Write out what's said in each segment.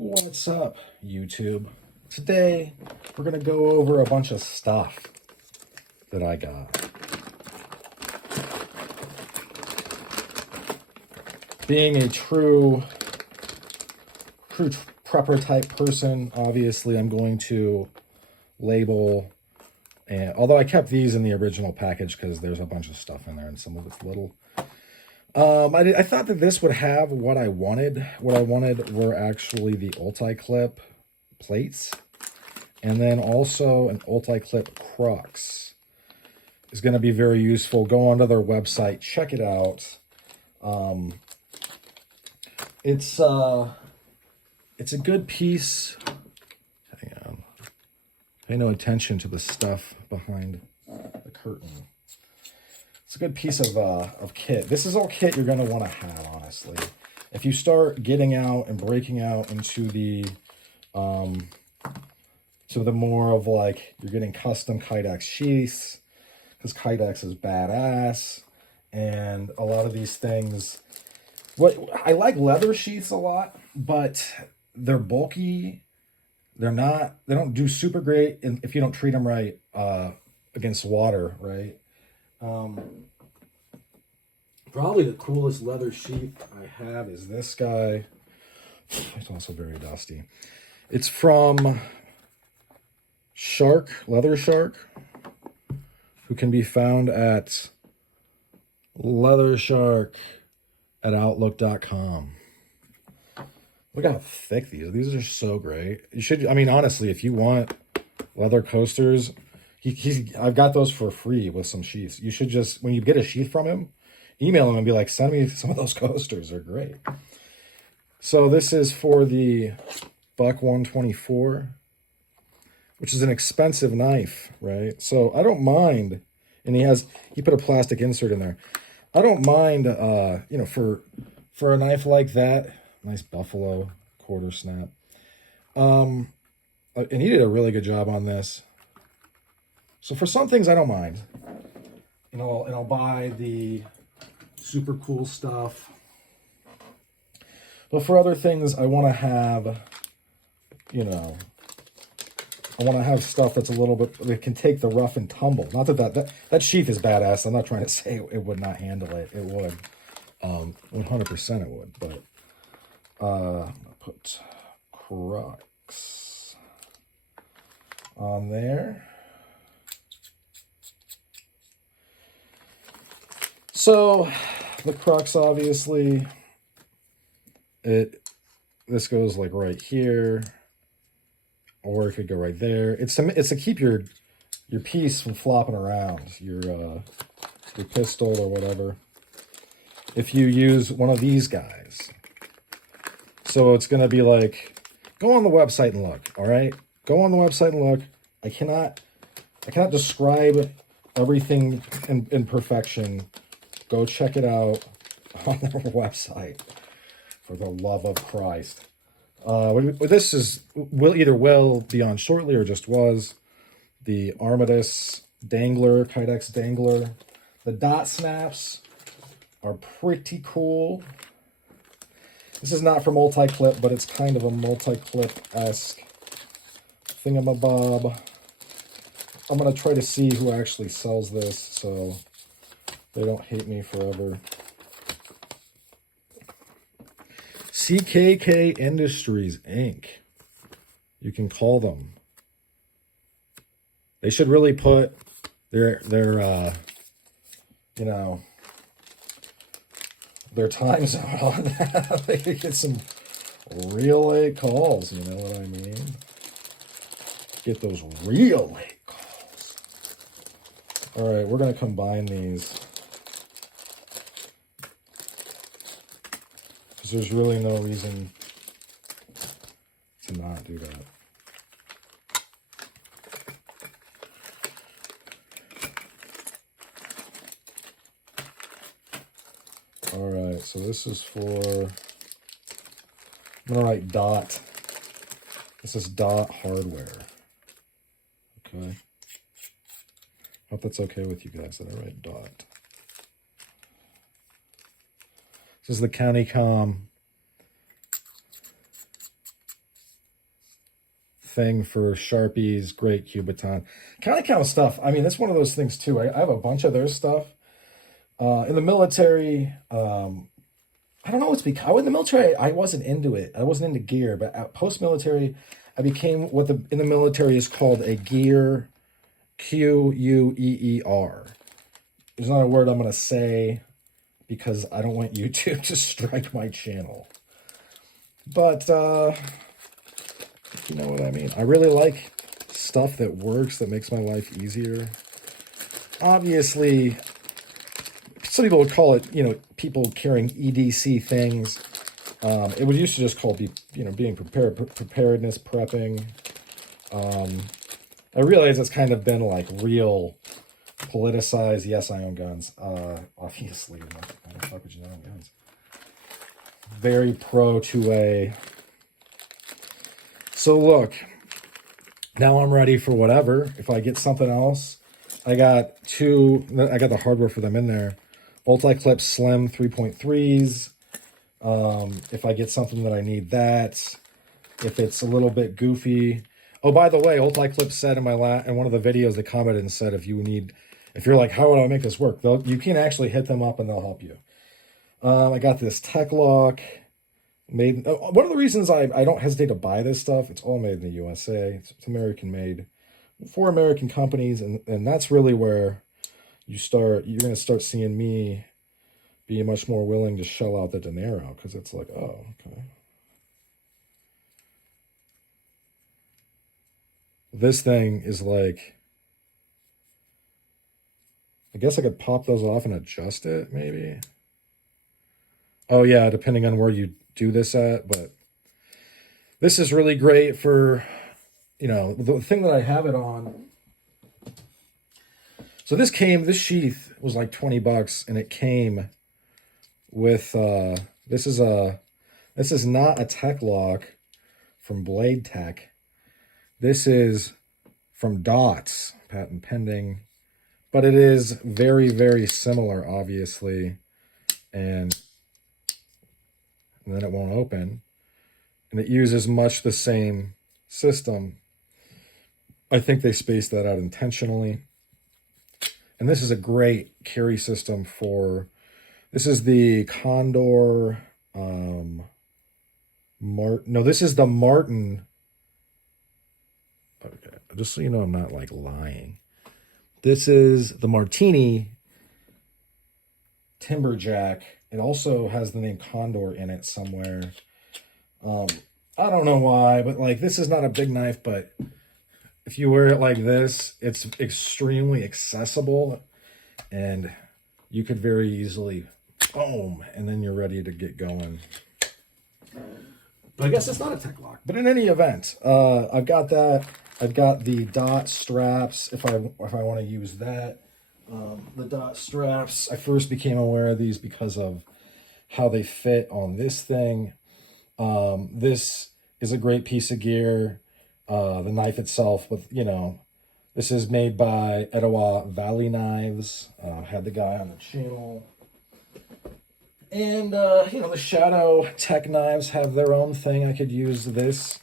What's up, YouTube? Today, we're going to go over a bunch of stuff that I got. Being a true prepper type person, obviously I'm going to label, and although I kept these in the original package because there's a bunch of stuff in there and some of it's little. I thought that this would have what I wanted. What I wanted were actually the ULTICLIP plates, and then also an ULTICLIP crux is going to be very useful. Go onto their website, check it out. It's a good piece. Hang on. Pay no attention to the stuff behind the curtain. It's a good piece of kit. This is all kit you're going to want to have, honestly. If you start getting out and breaking out into the more of like, you're getting custom Kydex sheaths, because Kydex is badass, and a lot of these things, I like leather sheaths a lot, but they're bulky. They don't do super great if you don't treat them right against water, right? Probably the coolest leather sheath I have is this guy. It's also very dusty. It's from Leather Shark, who can be found at leathershark@outlook.com. Look how thick these are. So great. You should, I mean, honestly, if you want leather coasters, I've got those for free with some sheaths. You should just, when you get a sheath from him, email him and be like, send me some of those coasters. They're great. So this is for the Buck 124, which is an expensive knife, right? So I don't mind, and he put a plastic insert in there. I don't mind, you know, for a knife like that, nice buffalo quarter snap. And he did a really good job on this. So for some things I don't mind, and I'll buy the super cool stuff. But for other things, I want to have, you know, I want to have stuff that's a little bit, that can take the rough and tumble. Not that sheath is badass. I'm not trying to say it would not handle it. It would. 100% it would. But I'll put crux on there. So the crux, obviously, this goes like right here, or it could go right there. It's to keep your piece from flopping around, your pistol or whatever, if you use one of these guys. So it's going to be like, go on the website and look, all right? Go on the website and look. I cannot describe everything in perfection. Go check it out on their website, for the love of Christ. This will be on shortly, or just was, the Armistice dangler, Kydex dangler. The dot snaps are pretty cool. This is not from ULTICLIP, but it's kind of a multi-clip-esque thingamabob. I'm going to try to see who actually sells this, so they don't hate me forever. CKK Industries, Inc. You can call them. They should really put their you know, their time zone on that. They could get some real late calls, you know what I mean? Get those real late calls. All right, we're going to combine these, because there's really no reason to not do that. All right, so this is for, I'm going to write Dot. This is Dot Hardware. Okay. Hope that's okay with you guys that I write Dot. This is the County Com thing for Sharpies, great Cubiton. Kind of stuff. I mean, that's one of those things too. I have a bunch of their stuff. In the military, I don't know what's because in the military, I wasn't into it. I wasn't into gear, but post-military, I became what in the military is called a gear, Queer. There's not a word I'm going to say because I don't want YouTube to strike my channel. But, you know what I mean. I really like stuff that works, that makes my life easier. Obviously, some people would call it, you know, people carrying EDC things. It would used to just call being prepared, preparedness, prepping. I realize it's kind of been like real politicized. Yes, I own guns. Obviously, how the fuck would you not own guns? Very pro 2A. So look, now I'm ready for whatever. If I get something else, I got the hardware for them in there. ULTICLIP Slim 3.3s. If I get something that I need that. If it's a little bit goofy. Oh, by the way, ULTICLIP said in one of the videos, they commented and said, if you're like, how would I make this work? You can actually hit them up and they'll help you. I got this Tech Lock. One of the reasons I don't hesitate to buy this stuff, it's all made in the USA. It's American made for American companies. And that's really where you're going to start seeing me be much more willing to shell out the dinero, because it's like, oh, okay. This thing is like, I guess I could pop those off and adjust it, maybe. Oh yeah, depending on where you do this at, but this is really great for, you know, the thing that I have it on. So this sheath was like 20 bucks, and it came with, this is not a Tech Lock from Blade Tech. This is from Dots, patent pending, but it is very, very similar, obviously, and then it won't open, and it uses much the same system. I think they spaced that out intentionally, and this is a great carry system for, this is the Condor, this is the Martin. Okay, just so you know, I'm not like lying. This is the Martini Timberjack. It also has the name Condor in it somewhere. I don't know why, but like, this is not a big knife, but if you wear it like this, it's extremely accessible, and you could very easily, boom, and then you're ready to get going. But I guess it's not a Tech Lock. But in any event, I've got that. I've got the Dot straps if I want to use that. The Dot straps, I first became aware of these because of how they fit on this thing. This is a great piece of gear. The knife itself, with, you know, this is made by Etowah Valley Knives. Had the guy on the channel. And, you know, the Shadow Tech knives have their own thing. I could use this.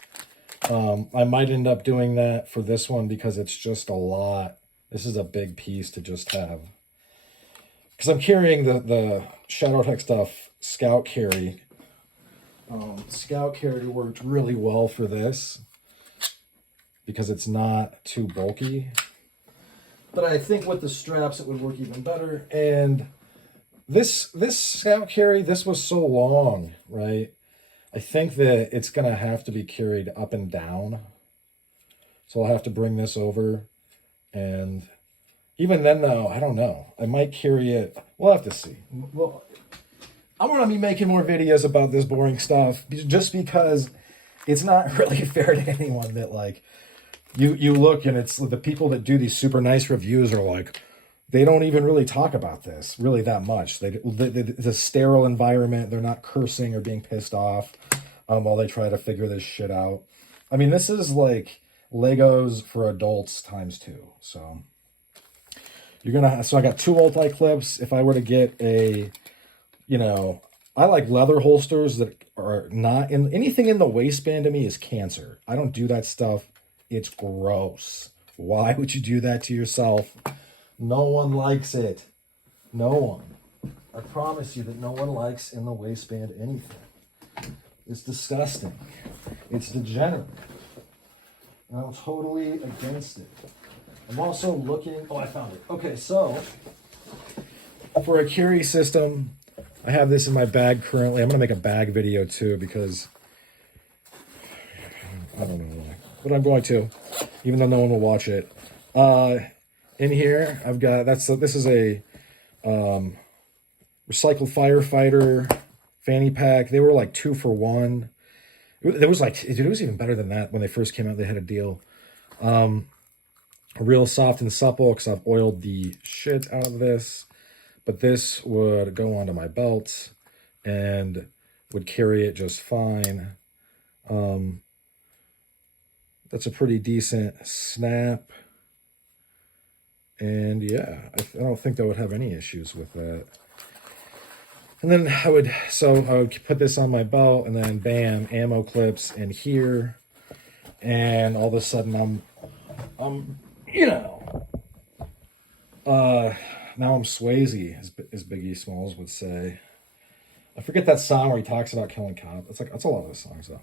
I might end up doing that for this one because it's just a lot. This is a big piece to just have. Because I'm carrying the Shadow Tech stuff, Scout Carry. Scout Carry worked really well for this because it's not too bulky. But I think with the straps it would work even better. And this Scout Carry, this was so long, right? I think that it's going to have to be carried up and down. So I'll have to bring this over. And even then, though, I don't know. I might carry it. We'll have to see. Well, I'm going to be making more videos about this boring stuff just because it's not really fair to anyone that, like, you look and it's the people that do these super nice reviews are like, they don't even really talk about this really that much. The sterile environment, they're not cursing or being pissed off while they try to figure this shit out. I mean, this is like Legos for adults ×2. So so I got 2 ULTICLIPs. If I were to get a, you know, I like leather holsters that are not in anything in the waistband. To me is cancer. I don't do that stuff It's gross. Why would you do that to yourself? No one likes it. No one. I promise you that no one likes in the waistband anything. It's disgusting. It's degenerate. And I'm totally against it. I'm also looking... Oh, I found it. Okay, so for a carry system, I have this in my bag currently. I'm going to make a bag video too because I don't know why, but I'm going to, even though no one will watch it. In here, I've got this is a recycled firefighter fanny pack. They were like 2 for 1. It was like it was even better than that when they first came out. They had a deal. Real soft and supple because I've oiled the shit out of this. But this would go onto my belt and would carry it just fine. That's a pretty decent snap. And yeah, I don't think that would have any issues with that. And then I would put this on my belt and then bam, ammo clips in here. And all of a sudden I'm now I'm Swayze, as Biggie Smalls would say. I forget that song where he talks about killing cops. That's a lot of those songs though.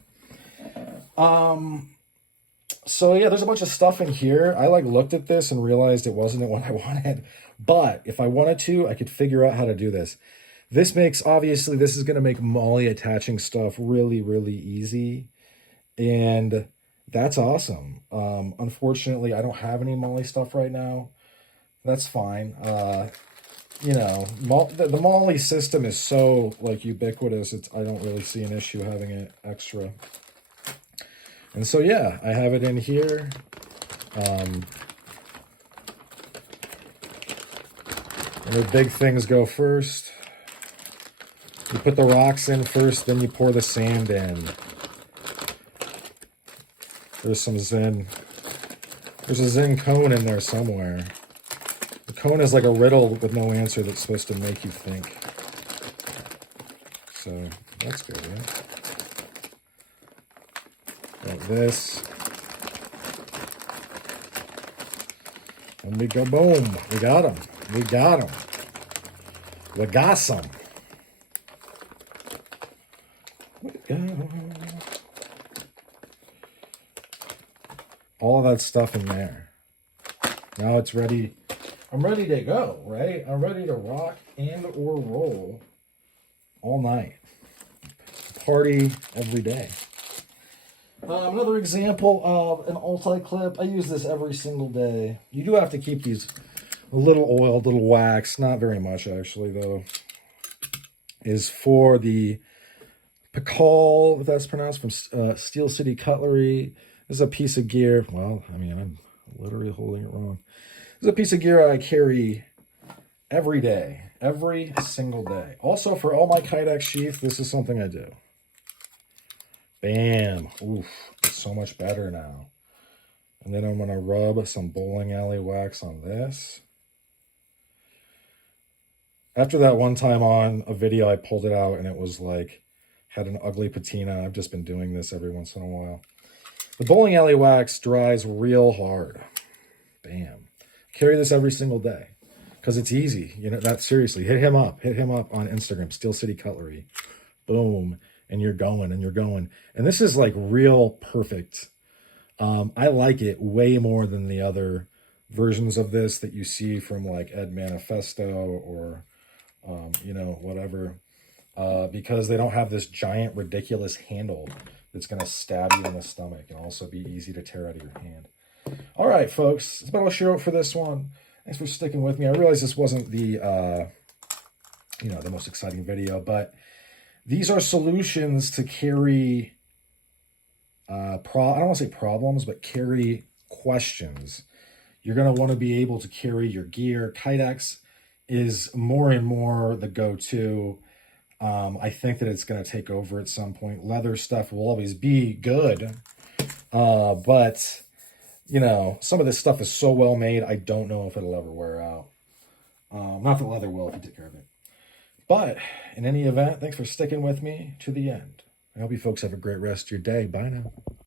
So yeah, there's a bunch of stuff in here. I looked at this and realized it wasn't what I wanted. But if I wanted to, I could figure out how to do this. This is gonna make MOLLE attaching stuff really, really easy. And that's awesome. Unfortunately, I don't have any MOLLE stuff right now. That's fine. The MOLLE system is so ubiquitous. I don't really see an issue having it extra. And so yeah, I have it in here. And the big things go first. You put the rocks in first, then you pour the sand in. There's some Zen. There's a Zen cone in there somewhere. The cone is like a riddle with no answer that's supposed to make you think. So that's good, yeah? Like this. And we go boom. We got him. We got him. We got some. We got him. All of that stuff in there. Now it's ready. I'm ready to go, right? I'm ready to rock and or roll all night. Party every day. Another example of an ulti-clip. I use this every single day. You do have to keep these a little oiled, little wax. Not very much, actually, though. Is for the Pakal, if that's pronounced, from Steel City Cutlery. This is a piece of gear. Well, I mean, I'm literally holding it wrong. This is a piece of gear I carry every day. Every single day. Also, for all my Kydex sheath, this is something I do. Bam. Oof. It's so much better now. And then I'm going to rub some bowling alley wax on this. After that one time on a video, I pulled it out and it was had an ugly patina. I've just been doing this every once in a while. The bowling alley wax dries real hard. Bam. Carry this every single day because it's easy. Seriously, hit him up on Instagram, Steel City Cutlery. Boom. And you're going and you're going. And this is real perfect. I like it way more than the other versions of this that you see from Ed Manifesto or, whatever. Because they don't have this giant, ridiculous handle that's going to stab you in the stomach and also be easy to tear out of your hand. All right, folks. That's about all show for this one. Thanks for sticking with me. I realize this wasn't the, the most exciting video, but these are solutions to carry, I don't want to say problems, but carry questions. You're going to want to be able to carry your gear. Kydex is more and more the go-to. I think that it's going to take over at some point. Leather stuff will always be good. But, some of this stuff is so well made, I don't know if it'll ever wear out. Not that leather will if you take care of it. But in any event, thanks for sticking with me to the end. I hope you folks have a great rest of your day. Bye now.